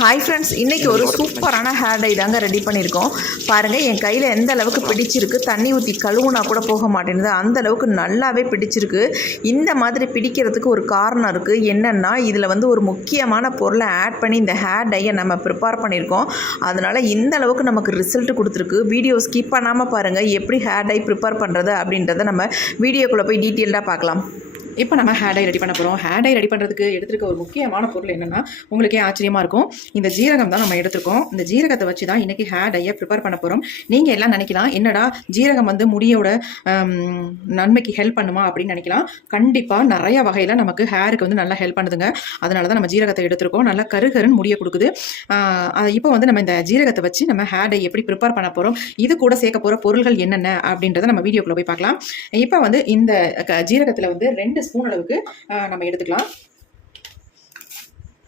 Hi friends, இன்றைக்கி ஒரு சூப்பரான ஹேர் டை தாங்க ரெடி பண்ணியிருக்கோம். பாருங்கள், என் கையில் எந்த அளவுக்கு பிடிச்சிருக்கு, தண்ணி ஊற்றி கழுவுனா கூட போக மாட்டேங்குது, அந்த அளவுக்கு நல்லாவே பிடிச்சிருக்கு. இந்த மாதிரி பிடிக்கிறதுக்கு ஒரு காரணம் இருக்குது. என்னென்னா, இதில் வந்து ஒரு முக்கியமான பொருளை ஆட் பண்ணி இந்த ஹேர் டையை நம்ம ப்ரிப்பேர் பண்ணியிருக்கோம். அதனால் இந்த அளவுக்கு நமக்கு ரிசல்ட் கொடுத்துருக்கு. வீடியோ ஸ்கிப் பண்ணாமல் பாருங்கள், எப்படி ஹேர் டை ப்ரிப்பேர் பண்ணுறது அப்படின்றத நம்ம வீடியோக்குள்ளே போய் டீட்டெயில்டாக பார்க்கலாம். இப்போ நம்ம ஹேர் டை ரெடி பண்ண போகிறோம். ஹேர் டை ரெடி பண்ணுறதுக்கு எடுத்துருக்க ஒரு முக்கியமான பொருள் என்னென்னா, உங்களுக்கே ஆச்சரியமாக இருக்கும், இந்த ஜீரகம் தான் நம்ம எடுத்துருக்கோம். இந்த ஜீரகத்தை வச்சு தான் இன்றைக்கி ஹேர் டையை ப்ரிப்பேர் பண்ண போகிறோம். நீங்கள் எல்லாம் நினைக்கலாம், என்னடா ஜீரகம் வந்து முடியோட நன்மைக்கு ஹெல்ப் பண்ணுமா அப்படின்னு நினைக்கலாம். கண்டிப்பாக நிறைய வகையில் நமக்கு ஹேருக்கு வந்து நல்லா ஹெல்ப் பண்ணுதுங்க. அதனால தான் நம்ம ஜீரகத்தை எடுத்துருக்கோம். நல்லா கருகருன்னு முடிய கொடுக்குது. இப்போ வந்து நம்ம இந்த ஜீரகத்தை வச்சு நம்ம ஹேர் டை எப்படி ப்ரிப்பேர் பண்ண போகிறோம், இது கூட சேர்க்க போகிற பொருள்கள் என்னென்ன அப்படின்றத நம்ம வீடியோக்குள்ளே போய் பார்க்கலாம். இப்போ வந்து இந்த ஜீரகத்தில் வந்து 2 ஸ்பூன் அளவுக்கு நம்ம எடுத்துக்கலாம்.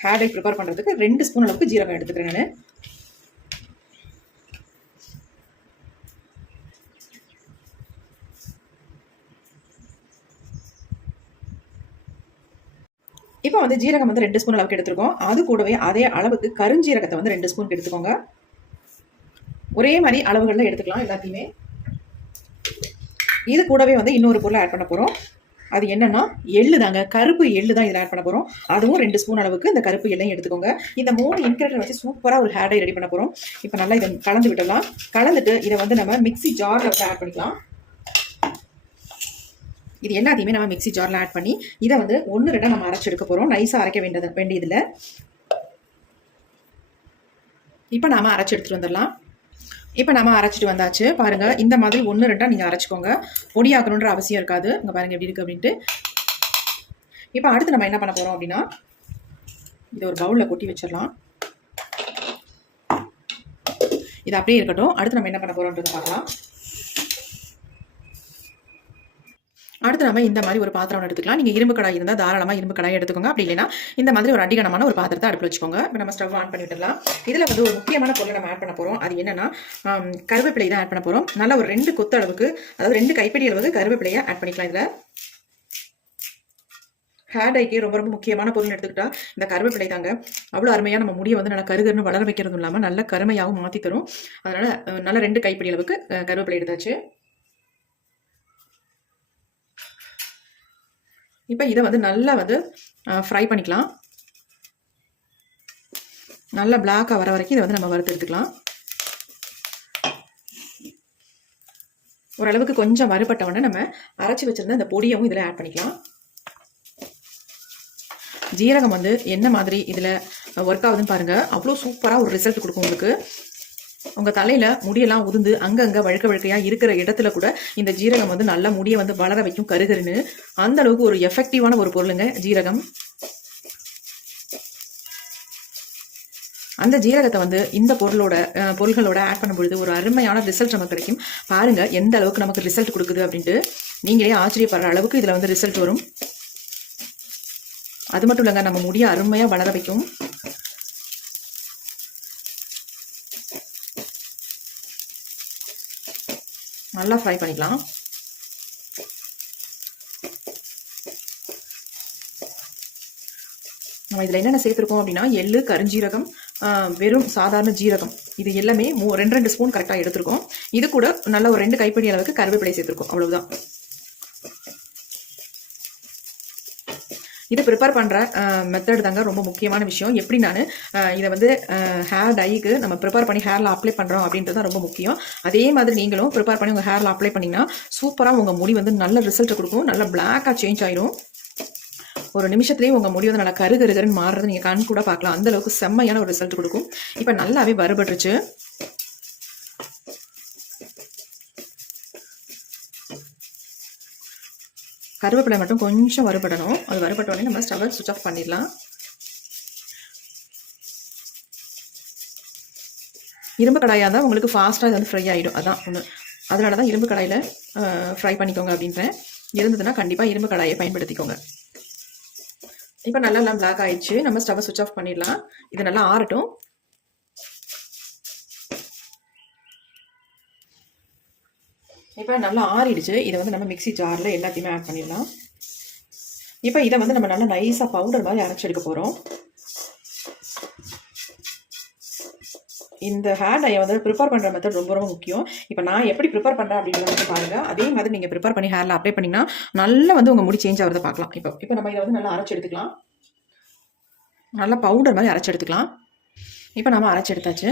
ஹேர் டை ப்ரிப்பேர் பண்ணுறதுக்கு 2 ஸ்பூன் அளவுக்கு ஜீரகம் எடுத்துக்கிறேன் நான். இப்போ வந்து ஜீரகம் வந்து 2 ஸ்பூன் அளவுக்கு எடுத்துருக்கோம். அது கூடவே அதே அளவுக்கு கருஞ்சீரகத்தை வந்து 2 ஸ்பூன் எடுத்துக்கோங்க. ஒரே மாதிரி அளவுகளில் எடுத்துக்கலாம் எல்லாத்தையுமே. இது கூடவே வந்து இன்னொரு பொருளை ஆட் பண்ண போகிறோம். அது என்னன்னா எள்ளு தாங்க, கருப்பு எள்ளு தான் இதில் ஆட் பண்ண போகிறோம். அதுவும் 2 ஸ்பூன் அளவுக்கு இந்த கருப்பு எள்ளையும் எடுத்துக்கோங்க. இந்த 3 இன்கிரிடியன்ட் வச்சு சூப்பராக ஒரு ஹேர் டை ரெடி பண்ண போகிறோம். இப்போ நல்லா இதை கலந்து விட்டுடலாம். கலந்துட்டு இதை வந்து நம்ம மிக்ஸி ஜாரில் வந்து ஆட் பண்ணிக்கலாம். இது எல்லாத்தையுமே நம்ம மிக்ஸி ஜாரில் ஆட் பண்ணி இதை வந்து 1-2 நம்ம அரைச்சி எடுக்க போகிறோம். நைஸாக அரைக்க வேண்டியதில்லை. இப்போ நாம அரைச்சி எடுத்துகிட்டு வந்துடலாம். இப்போ நம்ம அரைச்சிட்டு வந்தாச்சு. பாருங்கள், இந்த மாதிரி 1-2 நீங்கள் அரைச்சிக்கோங்க. பொடியாக்கணுன்ற அவசியம் இருக்காது. இங்கே பாருங்கள் எப்படி இருக்குது அப்படின்ட்டு. இப்போ அடுத்து நம்ம என்ன பண்ண போகிறோம் அப்படின்னா, இதை ஒரு பவுலில் கொட்டி வச்சிடலாம். இது அப்படியே இருக்கட்டும். அடுத்து நம்ம என்ன பண்ண போகிறோம்ன்றது பார்க்கலாம். அடுத்து நம்ம இந்த மாதிரி ஒரு பாத்திரம் எடுத்துக்கலாம். நீங்கள் இரும்பு கடாய் இருந்தால் தாராளமாக இரும்பு கடாய் எடுத்துக்கோங்க. அப்படி இல்லைன்னா இந்த மாதிரி ஒரு அடிகனமான ஒரு பாத்திரத்தை அடுப்பில் வச்சுக்கோங்க. இப்போ நம்ம ஸ்டவ் ஆன் பண்ணி விட்டுடலாம். இதில் வந்து ஒரு முக்கியமான பொருளை நம்ம ஆட் பண்ண போகிறோம். அது என்னன்னா, கருவேப்பிலை தான் ஆட் பண்ண போகிறோம். நல்லா ஒரு 2 கொத்து அளவுக்கு, அதாவது 2 கைப்பிடி அளவுக்கு கருவேப்பிலையை ஆட் பண்ணிக்கலாம். இதில் ஹேர் டைக்கு ரொம்ப ரொம்ப முக்கியமான பொருள் எடுத்துக்கிட்டா இந்த கருவேப்பிலை தாங்க. அவ்வளோ அருமையாக நம்ம முடியை வந்து நல்லா கருகருன்னு வளர வைக்கிறதும் இல்லாமல் நல்ல கருமையாகவும் மாற்றி தரும். அதனால் நல்லா 2 கைப்பிடி அளவுக்கு கருவேப்பிலை எடுத்தாச்சு. இப்போ இதை வந்து நல்லா வந்து ஃப்ரை பண்ணிக்கலாம். நல்லா பிளாக்காக வர வரைக்கும் இதை வந்து நம்ம வறுத்து எடுத்துக்கலாம். ஓரளவுக்கு கொஞ்சம் வறுபட்ட உடனே நம்ம அரைச்சி வச்சிருந்த இந்த பொடியவும் இதில் ஆட் பண்ணிக்கலாம். ஜீரகம் வந்து என்ன மாதிரி இதில் ஒர்க் ஆகுதுன்னு பாருங்கள். அவ்வளோ சூப்பராக ஒரு ரிசல்ட் கொடுக்கும் உங்களுக்கு. உங்கள் தலையில் முடியெல்லாம் உதிர்ந்து அங்கங்கே வழுக்கையாக இருக்கிற இடத்துல கூட இந்த ஜீரகம் வந்து நல்லா முடியை வந்து வளர வைக்கும் கருகருன்னு. அந்த அளவுக்கு ஒரு எஃபெக்டிவான ஒரு பொருளுங்க ஜீரகம். அந்த ஜீரகத்தை வந்து இந்த பொருள்களோட ஆட் பண்ணும்பொழுது ஒரு அருமையான ரிசல்ட் நமக்கு கிடைக்கும். பாருங்கள் எந்த அளவுக்கு நமக்கு ரிசல்ட் கொடுக்குது அப்படின்ட்டு. நீங்களே ஆச்சரியப்படுற அளவுக்கு இதில் வந்து ரிசல்ட் வரும். அது மட்டும் இல்லைங்க, நம்ம முடியை அருமையாக வளர வைக்கும். நல்லா ஃப்ரை பண்ணிக்கலாம். நம்ம இதில் என்னென்ன சேர்த்துருக்கோம் அப்படின்னா, எள்ளு, கருஞ்சீரகம், வெறும் சாதாரண ஜீரகம், இது எல்லாமே 2 ஸ்பூன் கரெக்டாக எடுத்துருக்கோம். இது கூட நல்ல ஒரு 2 கைப்பிடி அளவுக்கு கருவேப்பிலை சேர்த்துருக்கோம். அவ்வளவுதான். இதை ப்ரிப்பேர் பண்ணுற மெத்தட் தாங்க ரொம்ப முக்கியமான விஷயம். எப்படி நான் இதை வந்து ஹேர் டைக்கு நம்ம ப்ரிப்பேர் பண்ணி ஹேரில் அப்ளை பண்ணுறோம் அப்படின்றது தான் ரொம்ப முக்கியம். அதே மாதிரி நீங்களும் ப்ரிப்பேர் பண்ணி உங்கள் ஹேரில் அப்ளை பண்ணிங்கன்னா சூப்பராக உங்கள் முடி வந்து நல்ல ரிசல்ட் கொடுக்கும். நல்லா பிளாக்காக சேஞ்ச் ஆயிடும். ஒரு நிமிஷத்துலேயே உங்கள் முடி வந்து நல்லா கருகருன்னு மாறுறது நீங்கள் கண் கூட பார்க்கலாம். அந்தளவுக்கு செம்மையான ஒரு ரிசல்ட் கொடுக்கும். இப்போ நல்லாவே வறுபட்டுருச்சு. கருவேப்பிலை மட்டும் கொஞ்சம் வறுபடணும். அது வறுபட்ட உடனே நம்ம ஸ்டவ்வை சுவிட்ச் ஆஃப் பண்ணிடலாம். இரும்பு கடாயாக இருந்தால் உங்களுக்கு ஃபாஸ்ட்டாக இது வந்து ஃப்ரை ஆகிடும். அதான் ஒன்று. அதனால தான் இரும்பு கடாயில் ஃப்ரை பண்ணிக்கோங்க அப்படின்றேன். இருந்ததுன்னா கண்டிப்பாக இரும்பு கடாயை பயன்படுத்திக்கோங்க. இப்போ நல்லா பிளாக் ஆயிடுச்சு. நம்ம ஸ்டவ்வை சுவிட்ச் ஆஃப் பண்ணிடலாம். இது நல்லா ஆறட்டும். இப்போ நல்லா ஆறிடுச்சு. இதை வந்து நம்ம மிக்ஸி ஜாரில் எல்லாத்தையுமே ஆட் பண்ணிடலாம். இப்போ இதை வந்து நம்ம நல்லா நைஸாக பவுடர் மாதிரி அரைச்சி எடுக்க போகிறோம். இந்த ஹேர் டையை வந்து ப்ரிப்பேர் பண்ணுற மெத்தட் ரொம்ப ரொம்ப முக்கியம். இப்போ நான் எப்படி ப்ரிப்பேர் பண்ணுறேன் அப்படின்றத வந்து பாருங்கள். அதே மாதிரி நீங்கள் ப்ரிப்பேர் பண்ணி ஹேரில் அப்ளை பண்ணிங்கன்னா நல்லா வந்து உங்கள் முடி சேஞ்ச் ஆகிறத பார்க்கலாம். இப்போ நம்ம இதை வந்து நல்லா அரைச்சி எடுத்துக்கலாம். நல்லா பவுடர் மாதிரி அரைச்சி எடுத்துக்கலாம். இப்போ நம்ம அரைச்சி எடுத்தாச்சு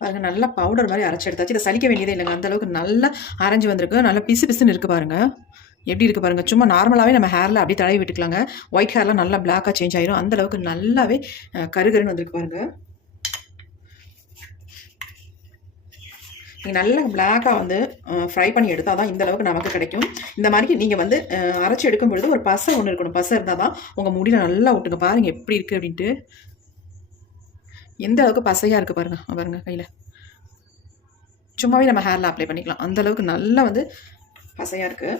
பாருங்கள். நல்லா பவுடர் மாதிரி அரைச்சி எடுத்தாச்சு. இதை சலிக்க வேண்டியதே இல்லைங்க, அந்தளவுக்கு நல்லா அரைஞ்சி வந்திருக்கு. நல்லா பிசு பிசுன்னு இருக்குது பாருங்கள். எப்படி இருக்குது பாருங்கள். சும்மா நார்மலாகவே நம்ம ஹேரில் அப்படியே தடவி விட்டுக்கலாங்க. ஒயிட் ஹேர்லாம் நல்லா பிளாக்காக சேஞ்ச் ஆயிரும். அந்தளவுக்கு நல்லாவே கருகருன்னு வந்திருக்கு பாருங்கள். நீங்கள் நல்லா பிளாக்காக வந்து ஃப்ரை பண்ணி எடுத்தால் தான் இந்த அளவுக்கு நமக்கு கிடைக்கும். இந்த மாதிரி நீங்கள் வந்து அரைச்சி எடுக்கும் பொழுது ஒரு பசை ஒன்று இருக்கணும். பசை இருந்தால் தான் உங்கள் முடியில் நல்லா விட்டுங்க. பாருங்கள் எப்படி இருக்குது அப்படின்ட்டு. எந்த அளவுக்கு பசையாக இருக்குது பாருங்கள் கையில். சும்மாவே நம்ம ஹேரில் அப்ளை பண்ணிக்கலாம். அந்தளவுக்கு நல்லா வந்து பசையாக இருக்குது.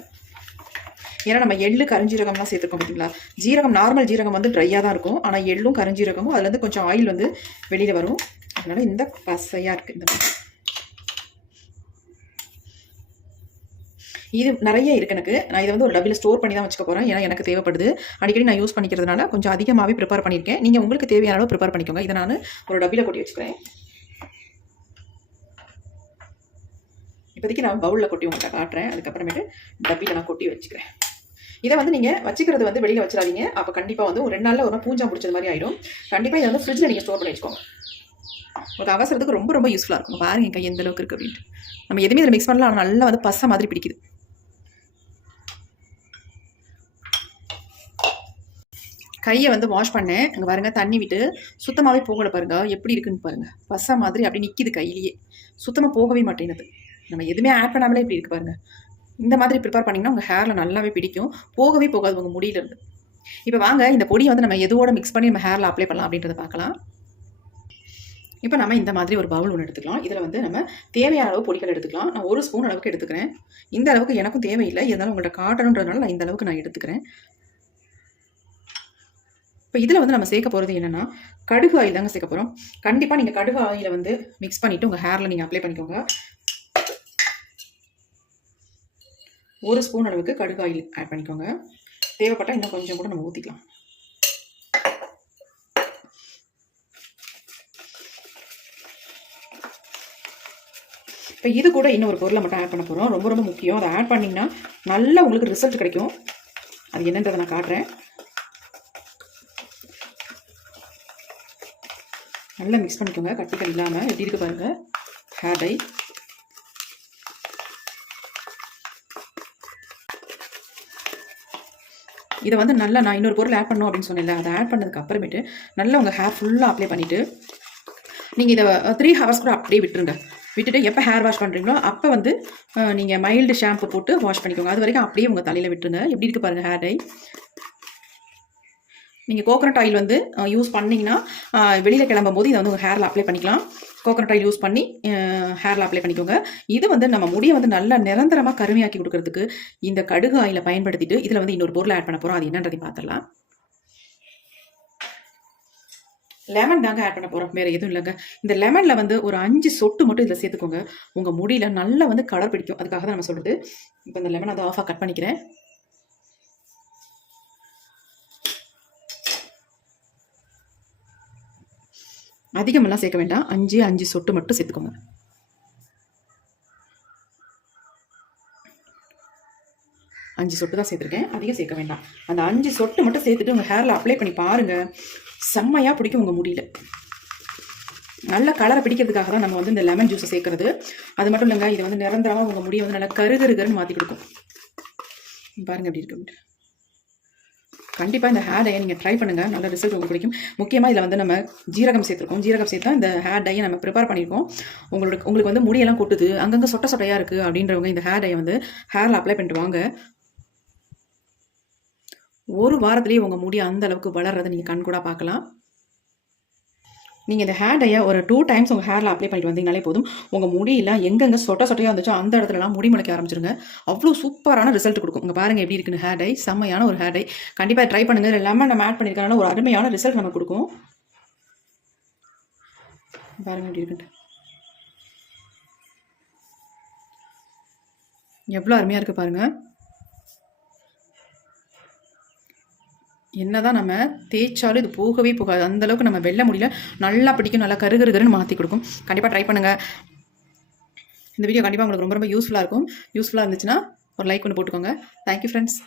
ஏன்னா நம்ம எள்ளு கருஞ்சீரகம்லாம் சேர்த்துருக்கோம் பார்த்தீங்களா. ஜீரகம் நார்மல் ஜீரகம் வந்து ட்ரையாக தான் இருக்கும். ஆனால் எள்ளும் கருஞ்சீரகமும் அதுலேருந்து கொஞ்சம் ஆயில் வந்து வெளியில் வரும். அதனால் இந்த பசையாக இருக்குது. இந்த மாதிரி இது நிறைய இருக்குது எனக்கு. நான் இதை வந்து ஒரு டப்பில் ஸ்டோர் பண்ணி தான் வச்சுக்க போகிறேன். ஏன்னா எனக்கு தேவைப்படுது. அடிக்கடி நான் யூஸ் பண்ணிக்கிறதுனால கொஞ்சம் அதிகமாகவே ப்ரிப்பேர் பண்ணியிருக்கேன். நீங்கள் உங்களுக்கு தேவையான அளவு ப்ரிப்பேர் பண்ணிக்கோங்க. இதை நான் ஒரு டப்பில் கொட்டி வச்சுக்கிறேன். இப்போதைக்கு நான் பவுலில் கொட்டி உங்கள்கிட்ட காட்டுறேன். அதுக்கப்புறமேட்டு டப்பியில் நான் கொட்டி வச்சுக்கிறேன். இதை வந்து நீங்கள் வச்சுக்கிறது வந்து வெளியில் வச்சிடாதீங்க. அப்போ கண்டிப்பாக வந்து ஒரு 2 நாளில் ஒரு பூஞ்சா முடிச்சது மாதிரி ஆகிடும். கண்டிப்பாக இதை வந்து ஃப்ரிட்ஜில் நீங்கள் ஸ்டோர் பண்ணி வச்சுக்கோங்க. ஒரு அவசரத்துக்கு ரொம்ப ரொம்ப யூஸ்ஃபுல்லாக இருக்கும். பாருங்க கை எந்த அளவுக்கு இருக்குது அப்படின்ட்டு. நம்ம எதுவுமே இதில் மிக்ஸ் பண்ணலாம். நல்லா வந்து பசை மாதிரி பிடிக்குது. கையை வந்து வாஷ் பண்ணேன். அங்கே பாருங்கள் தண்ணி விட்டு சுத்தமாகவே போகலை பாருங்கள். எப்படி இருக்குன்னு பாருங்கள். பசை மாதிரி அப்படி நிற்கிது கையிலேயே. சுத்தமாக போகவே மாட்டேங்குது. நம்ம எதுவுமே ஆட் பண்ணாமலே இப்படி இருக்குது பாருங்கள். இந்த மாதிரி ப்ரிப்பேர் பண்ணிங்கன்னா உங்கள் ஹேரில் நல்லாவே பிடிக்கும். போகவே போகாது உங்கள் முடியிலேருந்து. இப்போ வாங்க இந்த பொடியை வந்து நம்ம எதுவோட மிக்ஸ் பண்ணி நம்ம ஹேரில் அப்ளை பண்ணலாம் அப்படின்றத பார்க்கலாம். இப்போ நம்ம இந்த மாதிரி ஒரு பவுல் ஒன்று எடுத்துக்கலாம். இதில் வந்து நம்ம தேவையான அளவு பொடிகள் எடுத்துக்கலாம். நான் 1 ஸ்பூன் அளவுக்கு எடுத்துக்கிறேன். இந்த அளவுக்கு எனக்கும் தேவையில்லை, இருந்தாலும் உங்கள்கிட்ட காட்டணுன்றதுனால நான் இந்த அளவுக்கு நான் எடுத்துக்கிறேன். இப்போ இதில் வந்து நம்ம சேர்க்க போகிறது என்னென்னா கடுகு ஆயில் தாங்க சேர்க்க போகிறோம். கண்டிப்பாக நீங்கள் கடுகு ஆயிலை வந்து மிக்ஸ் பண்ணிவிட்டு உங்கள் ஹேரில் நீங்கள் அப்ளை பண்ணிக்கோங்க. 1 ஸ்பூன் அளவுக்கு கடுகு ஆயில் ஆட் பண்ணிக்கோங்க. தேவைப்பட்டால் இன்னும் கொஞ்சம் கூட நம்ம ஊற்றிக்கலாம். இப்போ இது கூட இன்னும் ஒரு பொருளை மட்டும் ஆட் பண்ண போகிறோம். ரொம்ப ரொம்ப முக்கியம். அதை ஆட் பண்ணிங்கன்னா நல்லா உங்களுக்கு ரிசல்ட் கிடைக்கும். அது என்னன்றதை நான் காட்டுறேன். நல்லா மிக்ஸ் பண்ணிக்கோங்க கட்டிகள் இல்லாமல். எப்படி இருக்குது பாருங்கள் ஹேர் டை. இதை வந்து நல்லா நான் இன்னொரு பொருள் ஆட் பண்ணணும் அப்படின்னு சொன்னேன்ல, அதை ஆட் பண்ணதுக்கு அப்புறமேட்டு நல்லா உங்கள் ஹேர் ஃபுல்லாக அப்ளை பண்ணிவிட்டு நீங்கள் இதை 3 ஹவர்ஸ் கூட அப்படியே விட்டுருங்க. விட்டுட்டு எப்போ ஹேர் வாஷ் பண்ணுறீங்களோ அப்போ வந்து நீங்கள் மைல்டு ஷாம்பு போட்டு வாஷ் பண்ணிக்கோங்க. அது வரைக்கும் அப்படியே உங்கள் தலையில் விட்டுருங்க. எப்படி இருக்குது பாருங்கள் ஹேர் டை. நீங்கள் கோகனட் ஆயில் வந்து யூஸ் பண்ணிங்கன்னா வெளியில் கிளம்பும் போது இதை வந்து உங்கள் ஹேரில் அப்ளை பண்ணிக்கலாம். கோகனட் ஆயில் யூஸ் பண்ணி ஹேரில் அப்ளை பண்ணிக்கோங்க. இது வந்து நம்ம முடியை வந்து நல்லா நிரந்தரமாக கருமையாக்கி கொடுக்கறதுக்கு இந்த கடுகு ஆயிலை பயன்படுத்திட்டு இதில் வந்து இன்னொரு பொருளை ஆட் பண்ண போகிறோம். அது என்னன்றதை பார்த்துடலாம். லெமன் தாங்க ஆட் பண்ண போகிறோம், வேறு எதுவும் இல்லைங்க. இந்த லெமனில் வந்து ஒரு 5 சொட்டு மட்டும் இதில் சேர்த்துக்கோங்க. உங்கள் முடியில் நல்லா வந்து கலர் பிடிக்கும். அதுக்காக தான் நம்ம சொல்கிறது. இப்போ இந்த லெமன் அதை ஆஃபாக கட் பண்ணிக்கிறேன். அதிகமெல்லாம் சேர்க்க வேண்டாம். 5 சொட்டு மட்டும் சேர்த்துக்கோங்க. அஞ்சு சொட்டு தான் சேர்த்துருக்கேன், அதிகம் சேர்க்க வேண்டாம். அந்த 5 சொட்டு மட்டும் சேர்த்துட்டு உங்கள் ஹேரில் அப்ளை பண்ணி பாருங்கள். செம்மையாக பிடிக்கும் உங்கள் முடியல. நல்ல கலரை பிடிக்கிறதுக்காக தான் நம்ம வந்து இந்த லெமன் ஜூஸை சேர்க்குறது. அது மட்டும் இல்லைங்க, இது வந்து நிரந்தரமாக உங்கள் முடியை வந்து நல்லா கருகருகருன்னு மாற்றி கொடுக்கும். பாருங்கள் எப்படி இருக்கு. கண்டிப்பாக இந்த ஹேர் டையை நீங்கள் ட்ரை பண்ணுங்கள். நல்ல ரிசல்ட் உங்களுக்கு கிடைக்கும். முக்கியமாக இதில் வந்து நம்ம ஜீரகம் சேர்த்துருக்கோம். ஜீரகம் சேர்த்தா இந்த ஹேர் டையை நம்ம ப்ரிப்பேர் பண்ணியிருக்கோம். உங்களுக்கு வந்து முடியெல்லாம் கொட்டுது, அங்கங்கே சொட்ட சொட்டையாக இருக்குது அப்படின்றவங்க இந்த ஹேர் டையை வந்து ஹேரில் அப்ளை பண்ணிட்டு வாங்க. ஒரு வாரத்திலேயே உங்கள் முடி அந்த அளவுக்கு வளர்றதை நீங்கள் கண் கூட பார்க்கலாம். நீங்கள் இந்த ஹேர் டையை ஒரு 2 டைம்ஸ் உங்கள் ஹேரில் அப்ளை பண்ணிட்டு வந்தீங்கனாலே போதும். உங்கள் முடியெல்லாம் எங்கெங்கே சொட்டையாக இருந்துச்சோ அந்த இடத்துலலாம் முடி முளைக்க ஆரம்பிச்சிருங்க. அவ்வளோ சூப்பரான ரிசல்ட் கொடுக்கும். உங்கள் பாருங்கள் எப்படி இருக்குன்னு ஹேர் டை. செம்மையான ஒரு ஹேர் டை. கண்டிப்பாக ட்ரை பண்ணுங்கள். இது எல்லாமே நம்ம ஆட் பண்ணியிருக்கனால ஒரு அருமையான ரிசல்ட் நமக்கு கொடுக்கும். பாருங்கள் எப்படி இருக்குன்ட்டு. எவ்வளோ அருமையாக இருக்குது பாருங்கள். என்னதான் நம்ம தேய்ச்சாலும் இது போகவே போகாது. அந்தளவுக்கு நம்ம வெள்ளை முடியல நல்லா பிடிக்கும், நல்லா கருகருன்னு மாற்றி கொடுக்கும். கண்டிப்பாக ட்ரை பண்ணுங்கள். இந்த வீடியோ கண்டிப்பாக உங்களுக்கு ரொம்ப ரொம்ப யூஸ்ஃபுல்லாக இருக்கும். யூஸ்ஃபுல்லாக இருந்துச்சுன்னா ஒரு லைக் ஒன்று போட்டுக்கோங்க. Thank you friends.